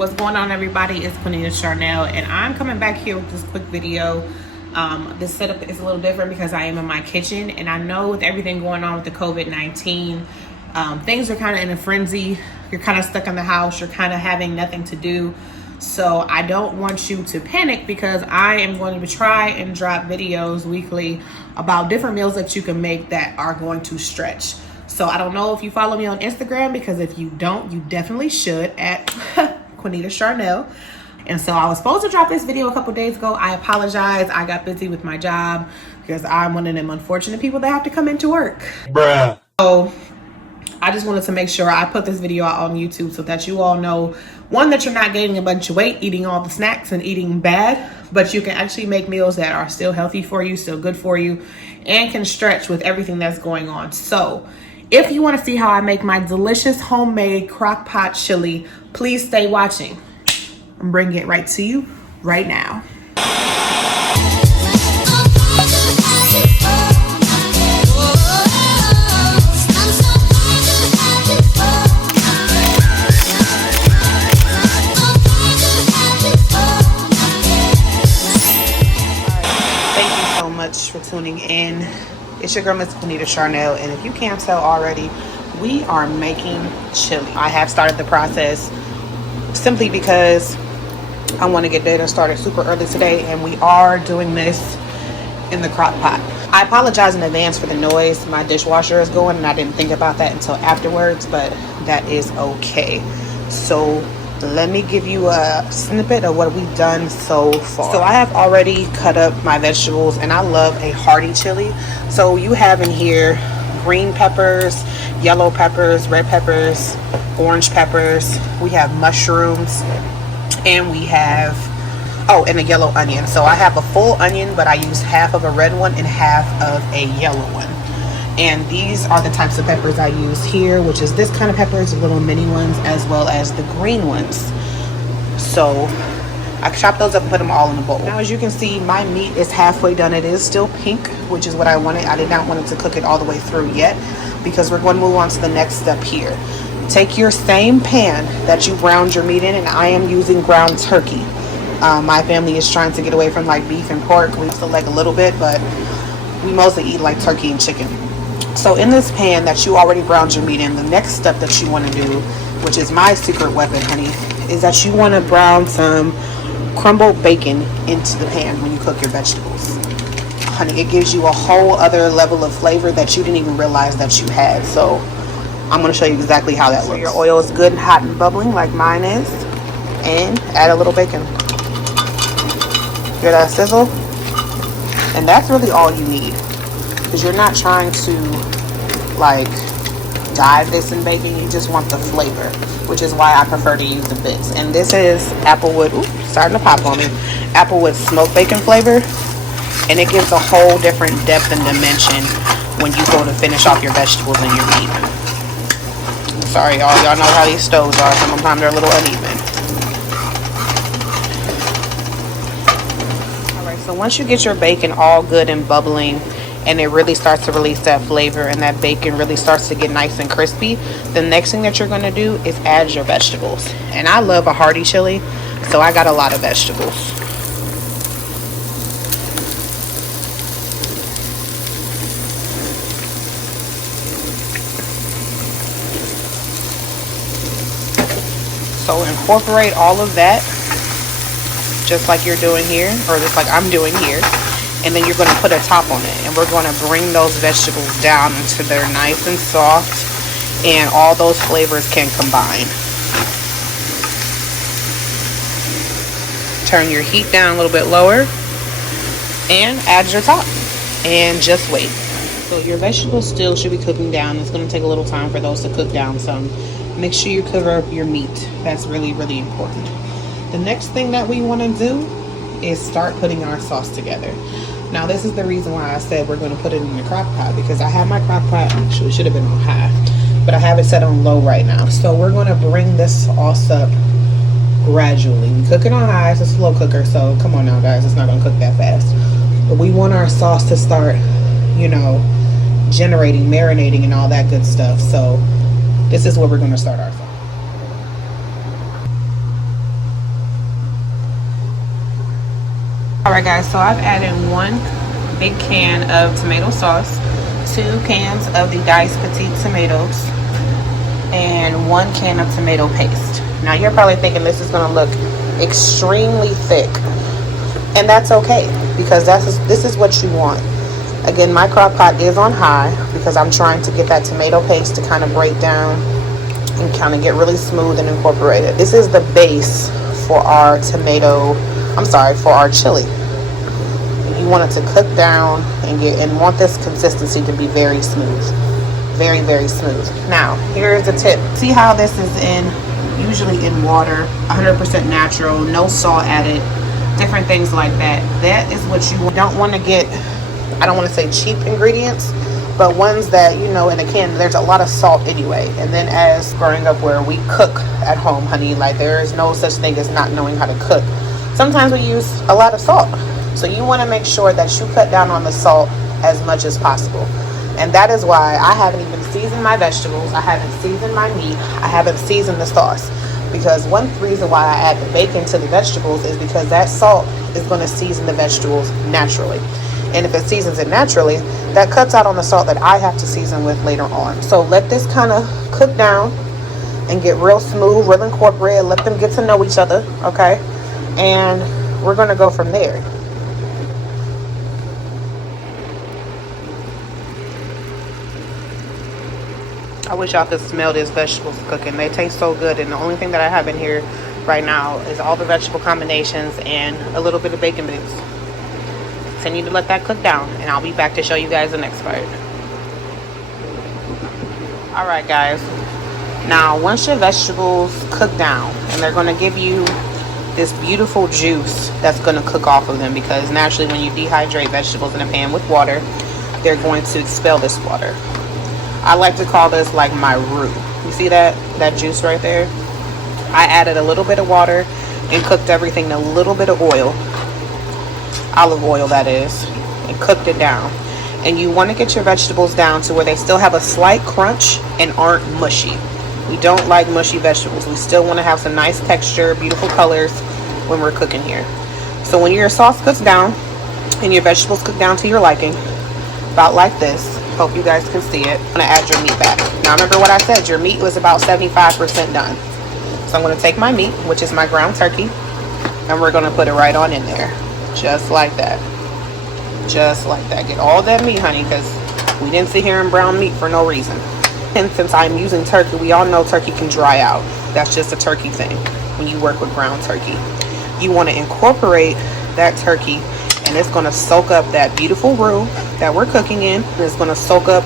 What's going on, everybody? It's Quinita Charnell, and I'm coming back here with this quick video. This setup is a little different because I am in my kitchen, and I know with everything going on with the COVID-19, things are kind of in a frenzy. You're kind of stuck in the house. You're kind of having nothing to do. So I don't want you to panic, because I am going to try and drop videos weekly about different meals that you can make that are going to stretch. So I don't know if you follow me on Instagram, because if you don't, you definitely should, at Quinita Charnell. And so I was supposed to drop this video a couple days ago. I apologize. I got busy with my job because I'm one of them unfortunate people that have to come into work. Bruh. So I just wanted to make sure I put this video out on YouTube so that you all know, one, that you're not gaining a bunch of weight, eating all the snacks and eating bad, but you can actually make meals that are still healthy for you, still good for you, and can stretch with everything that's going on. So if you want to see how I make my delicious homemade Crockpot Chili, please stay watching. I'm bringing it right to you right now. Thank you so much for tuning in. It's your girl, Miss Quinita Charnell, and if you can't tell already, we are making chili. I have started the process simply because I want to get dinner started super early today, and we are doing this in the crock pot. I apologize in advance for the noise. My dishwasher is going, and I didn't think about that until afterwards, but that is okay. So let me give you a snippet of what we've done so far. So I have already cut up my vegetables, and I love a hearty chili. So you have in here green peppers, yellow peppers, red peppers, orange peppers. We have mushrooms, and we have, oh, and a yellow onion. So I have a full onion, but I use half of a red one and half of a yellow one. And these are the types of peppers I use here, which is this kind of peppers, the little mini ones, as well as the green ones. So I chop those up and put them all in a bowl. Now, as you can see, my meat is halfway done. It is still pink, which is what I wanted. I did not want it to cook it all the way through yet, because we're going to move on to the next step here. Take your same pan that you browned your meat in, and I am using ground turkey. My family is trying to get away from like beef and pork. We still like a little bit, but we mostly eat like turkey and chicken. So in this pan that you already browned your meat in, the next step that you want to do, which is my secret weapon, honey, is that you want to brown some crumbled bacon into the pan when you cook your vegetables. Honey, it gives you a whole other level of flavor that you didn't even realize that you had. So I'm going to show you exactly how that looks. So your oil is good and hot and bubbling like mine is, and add a little bacon. Hear that sizzle? And that's really all you need, because you're not trying to like dive this in bacon. You just want the flavor, which is why I prefer to use the bits. And this is applewood, oops, starting to pop on me, applewood smoked bacon flavor, and it gives a whole different depth and dimension when you go to finish off your vegetables and your meat. Sorry, y'all know how these stoves are. Sometimes they're a little uneven. Alright, so once you get your bacon all good and bubbling, and it really starts to release that flavor, and that bacon really starts to get nice and crispy, the next thing that you're going to do is add your vegetables. And I love a hearty chili, so I got a lot of vegetables. So incorporate all of that, just like you're doing here, or just like I'm doing here. And then you're going to put a top on it, and we're going to bring those vegetables down until they're nice and soft, and all those flavors can combine. Turn your heat down a little bit lower and add your top, and just wait. So your vegetables still should be cooking down. It's going to take a little time for those to cook down some. Make sure you cover up your meat. That's really, really important. The next thing that we want to do is start putting our sauce together. Now, this is the reason why I said we're going to put it in the crock pot, because I have my crock pot, actually it should have been on high, but I have it set on low right now. So we're going to bring this sauce up gradually. We cook it on high. It's a slow cooker, so come on now, guys, it's not going to cook that fast. But we want our sauce to start, you know, generating, marinating, and all that good stuff. So this is where we're going to start our sauce. All right, guys, so I've added 1 big can of tomato sauce, 2 cans of the diced petite tomatoes, and 1 can of tomato paste. Now you're probably thinking this is going to look extremely thick, and that's okay, because this is what you want. Again, my crock pot is on high because I'm trying to get that tomato paste to kind of break down and kind of get really smooth and incorporated. This is the base for our for our chili. You want it to cook down and want this consistency to be very smooth. Very, very smooth. Now, here's a tip. See how this is usually in water, 100% natural, no salt added, different things like that. That is what you don't want to get. I don't want to say cheap ingredients, but ones that, in a can, there's a lot of salt anyway. And then as growing up where we cook at home, honey, like there is no such thing as not knowing how to cook. Sometimes we use a lot of salt. So you want to make sure that you cut down on the salt as much as possible. And that is why I haven't even seasoned my vegetables. I haven't seasoned my meat. I haven't seasoned the sauce. Because one reason why I add the bacon to the vegetables is because that salt is going to season the vegetables naturally. And if it seasons it naturally, that cuts out on the salt that I have to season with later on. So let this kind of cook down and get real smooth, real incorporated. Let them get to know each other, okay? And we're going to go from there. I wish y'all could smell these vegetables cooking. They taste so good, and the only thing that I have in here right now is all the vegetable combinations and a little bit of bacon bits. Continue to let that cook down, and I'll be back to show you guys the next part. Alright guys, now once your vegetables cook down, and they're going to give you this beautiful juice that's going to cook off of them, because naturally when you dehydrate vegetables in a pan with water, they're going to expel this water. I like to call this like my roux. You see that juice right there? I added a little bit of water and cooked everything in a little bit of oil, olive oil that is, and cooked it down. And you want to get your vegetables down to where they still have a slight crunch and aren't mushy. We don't like mushy vegetables. We still want to have some nice texture, beautiful colors when we're cooking here. So when your sauce cooks down and your vegetables cook down to your liking, about like this, hope you guys can see it, I'm going to add your meat back. Now remember what I said, your meat was about 75% done. So I'm going to take my meat, which is my ground turkey, and we're going to put it right on in there. Just like that. Just like that. Get all that meat, honey, because we didn't sit here and brown meat for no reason. And since I'm using turkey, we all know turkey can dry out. That's just a turkey thing when you work with ground turkey. You want to incorporate that turkey, and it's going to soak up that beautiful roux that we're cooking in, and it's going to soak up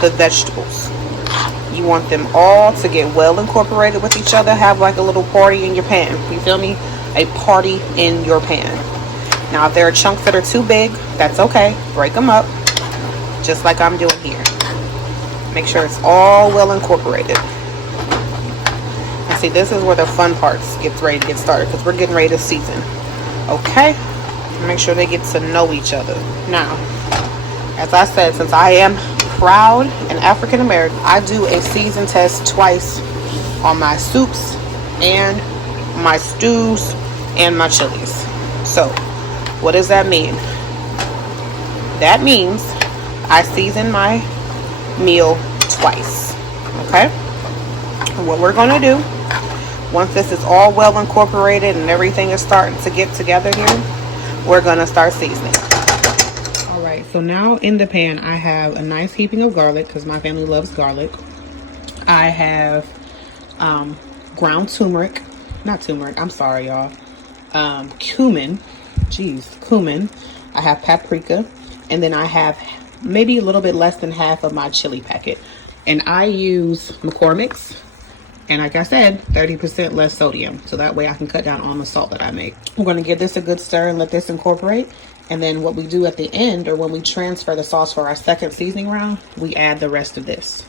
the vegetables. You want them all to get well incorporated with each other. Have like a little party in your pan. You feel me? A party in your pan. Now if there are chunks that are too big, that's okay. Break them up, just like I'm doing here. Make sure it's all well incorporated. And see, this is where the fun parts gets ready to get started, because we're getting ready to season. Okay? Make sure they get to know each other. Now, as I said, since I am proud and African American, I do a season test twice on my soups and my stews and my chilies. So what does that mean? That means I season my meal twice. Okay? And what we're going to do, once this is all well incorporated and everything is starting to get together here, we're going to start seasoning. Alright, so now in the pan I have a nice heaping of garlic, because my family loves garlic. I have ground turmeric. Not turmeric, I'm sorry y'all. Cumin. Cumin. I have paprika. And then I have maybe a little bit less than half of my chili packet. And I use McCormick's. And like I said, 30% less sodium. So that way I can cut down on the salt that I make. I'm going to give this a good stir and let this incorporate. And then what we do at the end, or when we transfer the sauce for our second seasoning round, we add the rest of this.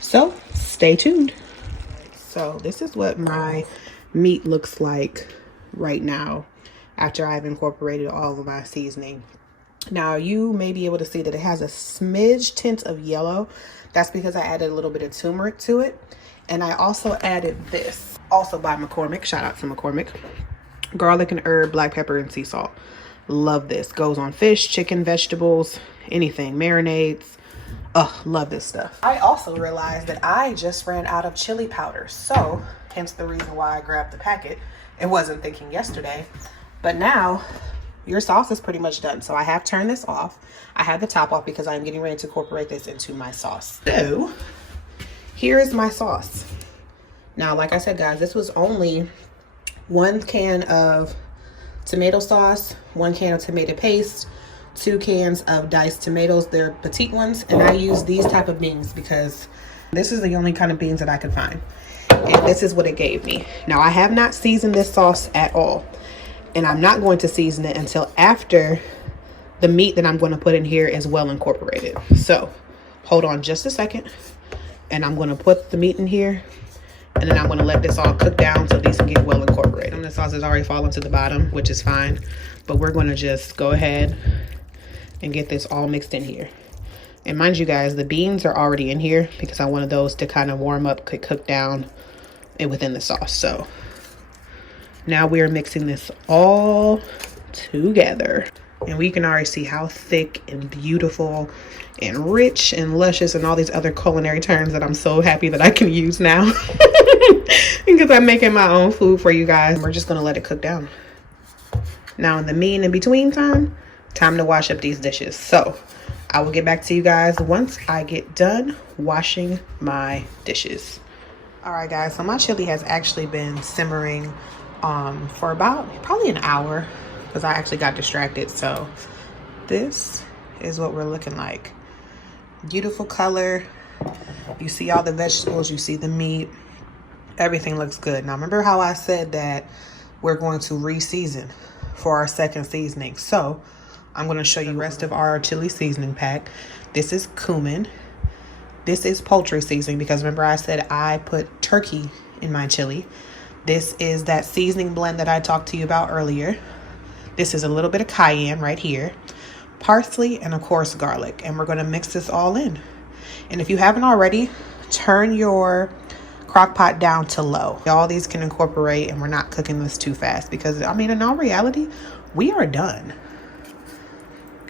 So stay tuned. So this is what my meat looks like right now after I've incorporated all of my seasoning. Now you may be able to see that it has a smidge tint of yellow. That's because I added a little bit of turmeric to it. And I also added this, also by McCormick. Shout out to McCormick. Garlic and herb, black pepper, and sea salt. Love this. Goes on fish, chicken, vegetables, anything, marinades. Oh, love this stuff. I also realized that I just ran out of chili powder, so hence the reason why I grabbed the packet. It wasn't thinking yesterday, but now your sauce is pretty much done. So I have turned this off. I have the top off because I'm getting ready to incorporate this into my sauce. So here is my sauce. Now, like I said, guys, this was only 1 can of tomato sauce, 1 can of tomato paste, 2 cans of diced tomatoes. They're petite ones, and I use these type of beans because this is the only kind of beans that I could find, and this is what it gave me. Now, I have not seasoned this sauce at all, and I'm not going to season it until after the meat that I'm going to put in here is well incorporated. So hold on just a second, and I'm going to put the meat in here, and then I'm going to let this all cook down so these can get well incorporated. And the sauce has already fallen to the bottom, which is fine, but we're going to just go ahead and get this all mixed in here. And mind you guys, the beans are already in here because I wanted those to kind of warm up, cook down and within the sauce. So now we are mixing this all together, and we can already see how thick and beautiful and rich and luscious and all these other culinary terms that I'm so happy that I can use now because I'm making my own food for you guys. We're just gonna let it cook down. Now in the in between time to wash up these dishes. So I will get back to you guys once I get done washing my dishes. All right, guys, so my chili has actually been simmering for about probably an hour because I actually got distracted. So this is what we're looking like. Beautiful color. You see all the vegetables, you see the meat, everything looks good. Now remember how I said that we're going to re-season for our second seasoning. So I'm going to show you the rest of our chili seasoning pack. This is cumin. This is poultry seasoning because remember I said I put turkey in my chili. This is that seasoning blend that I talked to you about earlier. This is a little bit of cayenne right here, parsley, and of course garlic. And we're going to mix this all in. And if you haven't already, turn your crock pot down to low. All these can incorporate, and we're not cooking this too fast because I mean in all reality we are done.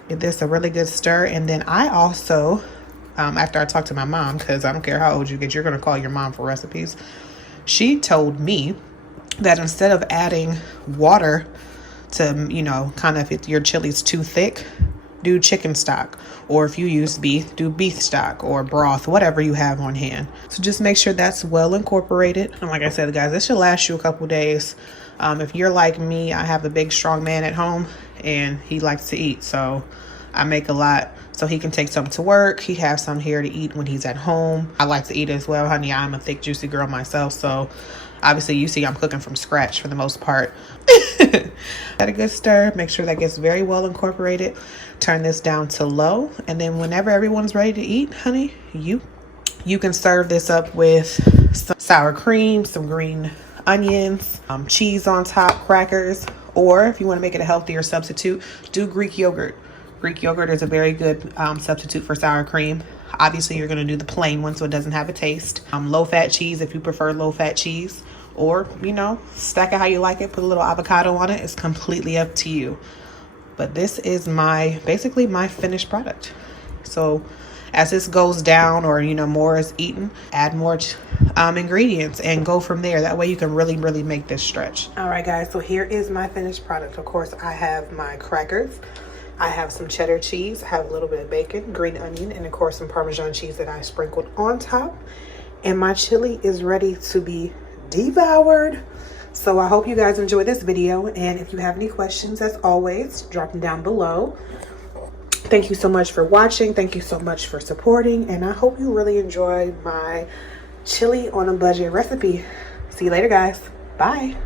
Give this a really good stir. And then I also after I talked to my mom, because I don't care how old you get, you're going to call your mom for recipes. She told me that instead of adding water to, you know, kind of if your chili's too thick, do chicken stock, or if you use beef, do beef stock or broth, whatever you have on hand. So just make sure that's well incorporated. And like I said, guys, this should last you a couple days. If you're like me, I have a big strong man at home and he likes to eat, so I make a lot so he can take some to work. He has some here to eat when he's at home. I like to eat as well, honey. I'm a thick, juicy girl myself, so obviously you see I'm cooking from scratch for the most part. Got a good stir. Make sure that gets very well incorporated. Turn this down to low, and then whenever everyone's ready to eat, honey, you can serve this up with some sour cream, some green onions, cheese on top, crackers, or if you want to make it a healthier substitute, do Greek yogurt. Greek yogurt is a very good substitute for sour cream. Obviously, you're going to do the plain one so it doesn't have a taste. Low-fat cheese if you prefer low-fat cheese. Or, you know, stack it how you like it. Put a little avocado on it. It's completely up to you. But this is basically my finished product. So as this goes down, or, you know, more is eaten, add more ingredients and go from there. That way you can really, really make this stretch. All right, guys. So here is my finished product. Of course, I have my crackers. I have some cheddar cheese, I have a little bit of bacon, green onion, and of course some Parmesan cheese that I sprinkled on top. And my chili is ready to be devoured. So I hope you guys enjoyed this video. And if you have any questions, as always, drop them down below. Thank you so much for watching. Thank you so much for supporting. And I hope you really enjoyed my chili on a budget recipe. See you later, guys. Bye.